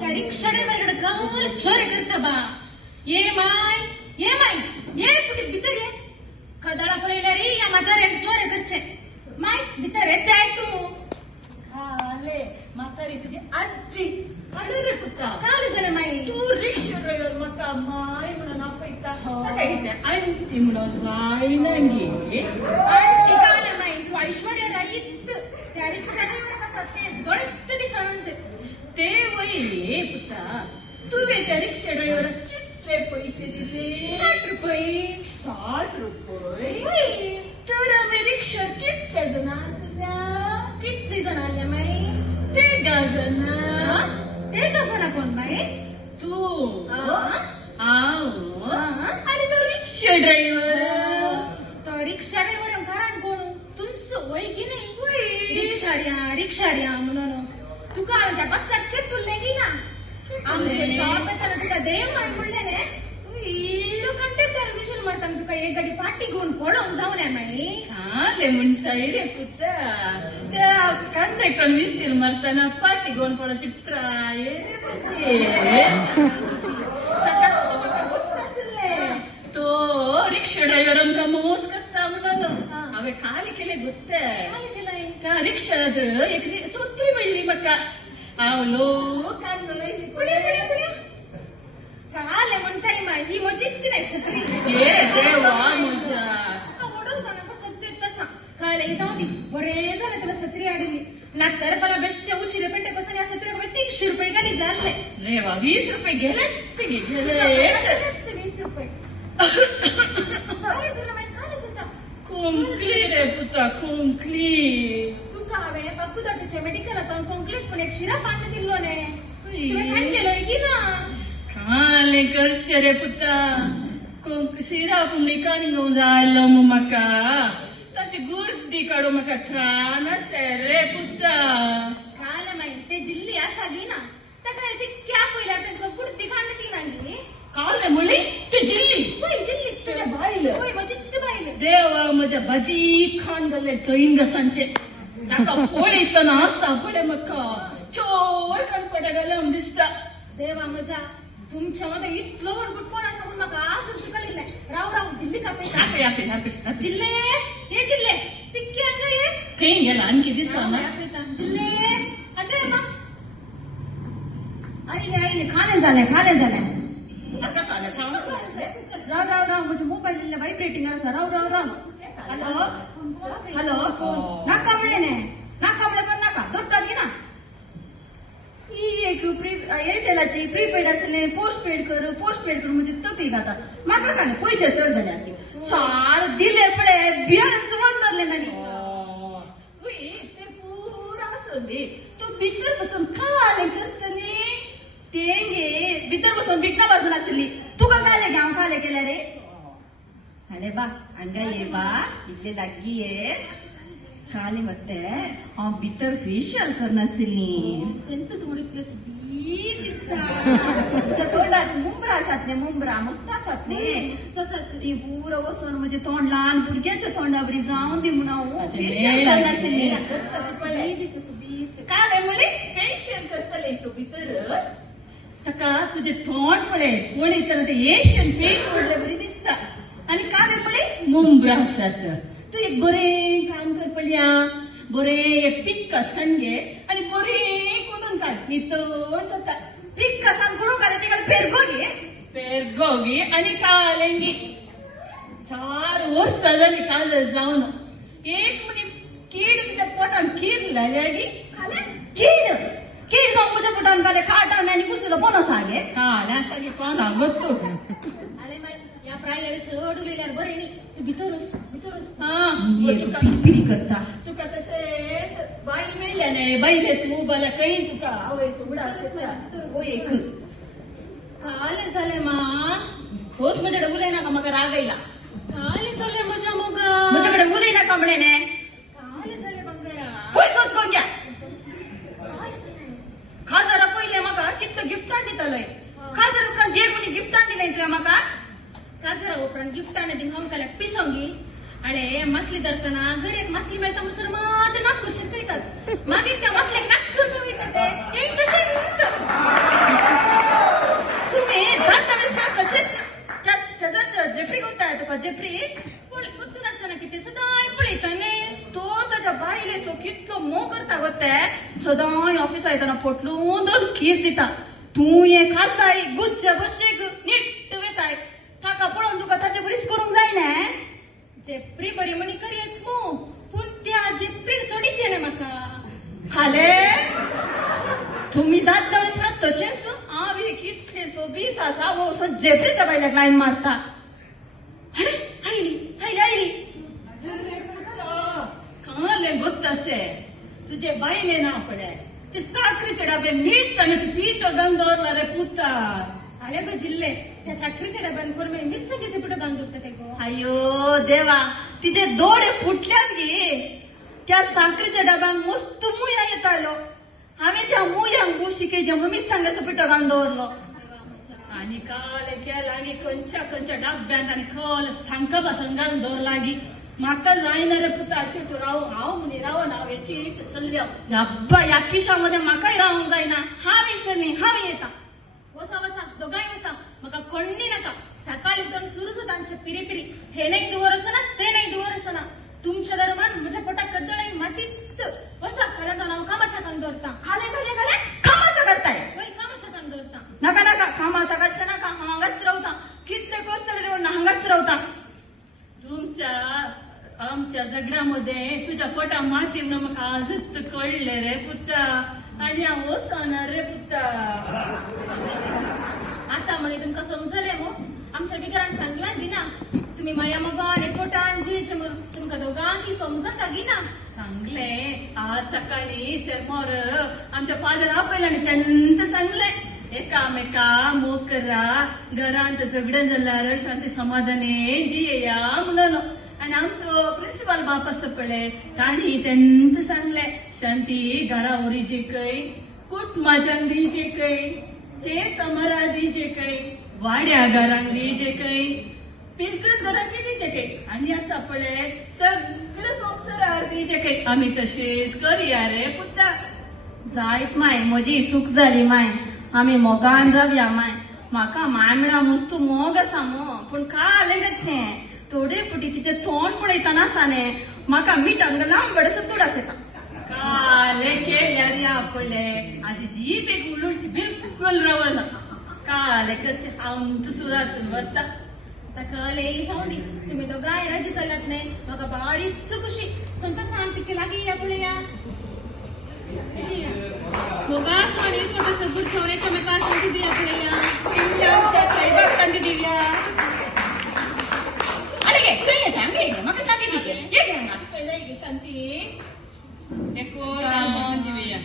त्या रिक्षा ड्रायव्हरकडे काल चोरी करता बा ये माय ये पुढे भितर ये कदळा पळयल्या रे या म्हाताऱ्याने चोरी करचे माय भितर येते आहे तू खाले म्हातारी तुझी आजी अरे रे पुत्ता काल झालं माई तू रिक्षा ड्रायव्हर म्हाका माय म्हणून आपयता आंटी म्हणून जायनांगी आंटी काल माई तू ऐश्वर्या राईत त्या रिक्षा ड्रायव्हर कसा ते गळत दिसत ते वय पुत्ता तुवे त्या रिक्षा ड्रायव्हर कितले पैसे दिले 60 रुपये 60 रुपये होय. तर आम्ही रिक्षा कितल्या जण असल्या किती जण आल्या माई ते जण ते कसं ना कोण बाई तू हा? आणि तो रिक्षा ड्रायव्हर तो रिक्षा ड्रायव्हर कारण कोण तुझ वय की नाही रिक्षार्या म्हणून तू काय त्या बसात चेपुल्ले की ना आमचे शॉप येताना तुका देव माय म्हणले ने तू कंडक्टर विषय म्हणताना तुका एक गाडी पाठी घेऊन पळून जाऊन आहे माई खाले म्हणताय रे पुत्ता त्या कंडक्टर विसील मारताना पाठी घेऊन पडायची ट्राय तो रिक्षा ड्रायव्हर आमका मोस करता म्हणून हांवें खाली केले गुत्ते त्या रिक्षात एक सोत्री म्हणली म्हाका हांव लोकांक काल म्हणताय माय ही मजिद नाही सत्री हे देवा म्हज्या ओडवताना कसं ते तसा काल जाऊ दे बरे झालं तुला सत्री आडली नातर मला बेस्ट उचिरे पेटे कसं या सत्री 300 रुपये गाडी जाणले रेवा 20 रुपये गेले ते गेले 20 रुपये काय झालं माहिती काय होता कोंकली रे पुता कोंकली तू कावे पक्कू दटचे मेडिकल आता कोंकलीत पण एक शिरा पाणी दिलो ने तुम्ही काय केलंय की ना खाले करचे रे पुता शिरा पुंडी काढून जायलो म्हाका ताची गुर्दी काढू म्हाका त्राण आसा रे पुता काल माहिती ते जिल्ली असा गी ना त्या काय ते क्या पहिला तुका गुर्दी काढली ती नाही काल मुली ते जिल्ली होय जिल्ली तुझ्या बायलं होय मजिद बाईले देवा म्हज्या भाजी खान गेले थंय गसांचे ताका पोळी तना आसा पडे म्हाका चोर कणपट्या गेले दिसता देवा म्हज्या तुमच्यामध्ये इतलं वणगुट कोण असं म्हणून म्हाका आजच कळले नाही राव जिल्ली कापे आपे जिल्ले ये जिल्ले तिक्की अंग ये खंय गेला आणखी दिसता ना जिल्ले अगे मग आई खाणे झाले आता खाला खावा राव म्हणजे मोबाईल व्हायब्रेटिंग असा राव हॅलो फोन नाका म्हणे पण नाका धरतात की ना ही एक एअरटेलाची प्रीपेड असले पोस्टपेड कर म्हणजे तकलीफ आता म्हाका काय पैसे सर झाले आधी 4 दिले पडे बियाणच वंदरले नाही ते पुरा असो दे तो भितर बसून खाले करतले तेंगे भितर बसून बिकना बाजून असली तुका खाले केल्या रे अरे बा हंगा ये बा इतले लागगी ये खाली ಮತ್ತೆ भितर फेशियल करनासली ಎಂತ थोडी तोंडात मुंबरा मस्त आसात ती पुरा वसून म्हणजे तोंड लहान भुरग्याच्या तोंडावरी जाऊन दी म्हणून फेशियल करनासली काय रे मुली फेशियल करतले तो भितर ताका तुझे तोंड पळे पळयतना ते एशियन पेंट पडले बरी दिसता आणि काय रे पळे मुंबरा आसात तू एक बरे काम कर पडल्या बरे एक पिक्कस घे आणि बरे कोणून काढ नितळ जाता पिक्कसान करून काढ तिकडे पेरगो घे आणि कालेंगी 4 वर्ष झाली काल जाऊन एक म्हणे कीड तुझ्या पोटान कीड लागली खाले कीड जाऊन तुझ्या पोटान काले खाटा आणि कुचला बोनस आगे खाण्यासाठी कोण आवडतो या प्रायला सोडलेल्यावर बरे नाही तू भितरच पिडी करता तुका तसे बाई मेल्याने बाईलेच मोबाईल काही तुका आवय सोडा काले झाले मा होस माझ्याकडे उलय ना का मग रागायला काले झाले मजा मग माझ्याकडे उलय ना कांबड्याने काले झाले बंगारा पैसाच कोण घ्या खाजारा पहिले मका कितलं गिफ्ट आणलंय खाजारा दे कोणी गिफ्ट आणलंय तुया मका काजरा उपरांत गिफ्ट आने दिन हम कला पिसोंगी अरे मसली दरतना घर एक मसली मिळता मुसलमान नाक कशी करीतात मागे त्या मसले नाक करून विकते येईन तसे सदां ऑफिसा येताना पोटलून 2 खीस दिता तू ये खासाय गुच्छ बशेक नीट वेताय ताका पळोवन तुका ताचे बरीच करूंक जायना जेप्री बरी म्हणी करीत मो पूण त्या जेप्री सोडीचे ना म्हाका खाले तुम्ही दात दवरसपरात तशेंच आवी कितले सोबीत आसा वो सो जेफ्रीच्या बायल्याक लायन मारता अरे आयली काले गोत्तसे तुझे बायले ना पडे ते साखरेचे डबे मीठ सांगायचे पीठ घालून दवरला रे पुता आले गो जिल्ले त्या साखरेच्या डब्यान कोण म्हणे मिस सगळे पिठो घालून दुखता ते गो अयो देवा तिचे दोळे फुटल्यात गे त्या साखरेच्या डब्यान मस्त मुया येतालो आम्ही त्या मुयांक बुशिकेच्या मम्मीच सांगायचं पिठो घालून दवरलो आणि काले केला आणि खंयच्या डब्यात आणि खल सांगका पासून घालून दवर लागी म्हाका जायना रे पुता तू हांव म्हणे राव हांव याची चल्ल्या जब्बा या किशामध्ये म्हाकाय रावंक जायना हांव विसरली हांव येता वसा वसा दोगांय वसा म्हाका कोण्णी नाका सकाळी उठून सुरू जाता आमचे पिरी पिरी हे नाही दुवर असना ते नाही दुवर असना तुमच्या दरम्यान म्हज्या पोटात कद्दळ आणि मातीत वसा पहिल्यांदा हांव कामाच्या कान दवरता खाले कामाच्या करताय वय कामाच्या कान दवरता नका कामाच्या कडचे नाका हांगाच रावता कितले कोसतले रे हांगाच रावता तुमच्या आमच्या जगण्यामध्ये तुझ्या पोटा मातीन म्हाका आजच कळले रे पुत्ता आणि हांव वसना रे पुत्ता आता म्हणे तुमका समजले मो आमच्या बिगरान सांगला दिना तुम्ही माया मगा रेपोटान जे म्हणून तुमका दोघांकी समजत गी ना सांगले आज सकाळी सेमोर आमच्या फादर आपल्याने त्यांचं सांगले एकामेका मोकरा घरांत सगळं जाल्यार शांती समाधाने जियेया म्हणून आणि आमचो प्रिन्सिपल बाप आसा पळय ताणी त्यांचं सांगले शांती घरा वरी जे काही कुटुंबाच्यान दी जे काही से समारा दी जे काही वाड्या घरांक दी जे काही पिरकस घरांक दी जे काही आणि आसा पळय सगळं संवसारार दी जे काही आम्ही तशेंच करया रे पुत्ता जायत माय म्हजी चूक जाली माय आम्ही मोगान रावया माय म्हाका माय म्हणा मस्त मोग आसा मो पूण काले गच्चे थोडे पुटी तिचे तोंड पळयतना साने म्हाका मिठान लांबडस तुडास येता काले केल्यार या पळय अशी जीभ एक उलटची बिलकुल रवना काले करचे हांव तू सुदारसून व्हरता आता कळले सावंदी तुम्ही दोघांय राजी चलत नाही म्हाका बारीस खुशी संत शांती लागी या पुढे या मोगा स्वामी फोटो सबूत सवरे एकमेका शांती दिया पुढे या आमच्या साहेबाक शांती दिल्या अरे गे तू येते आमगे म्हाका शांती दिली ये गे पहिला शांती एको जीवया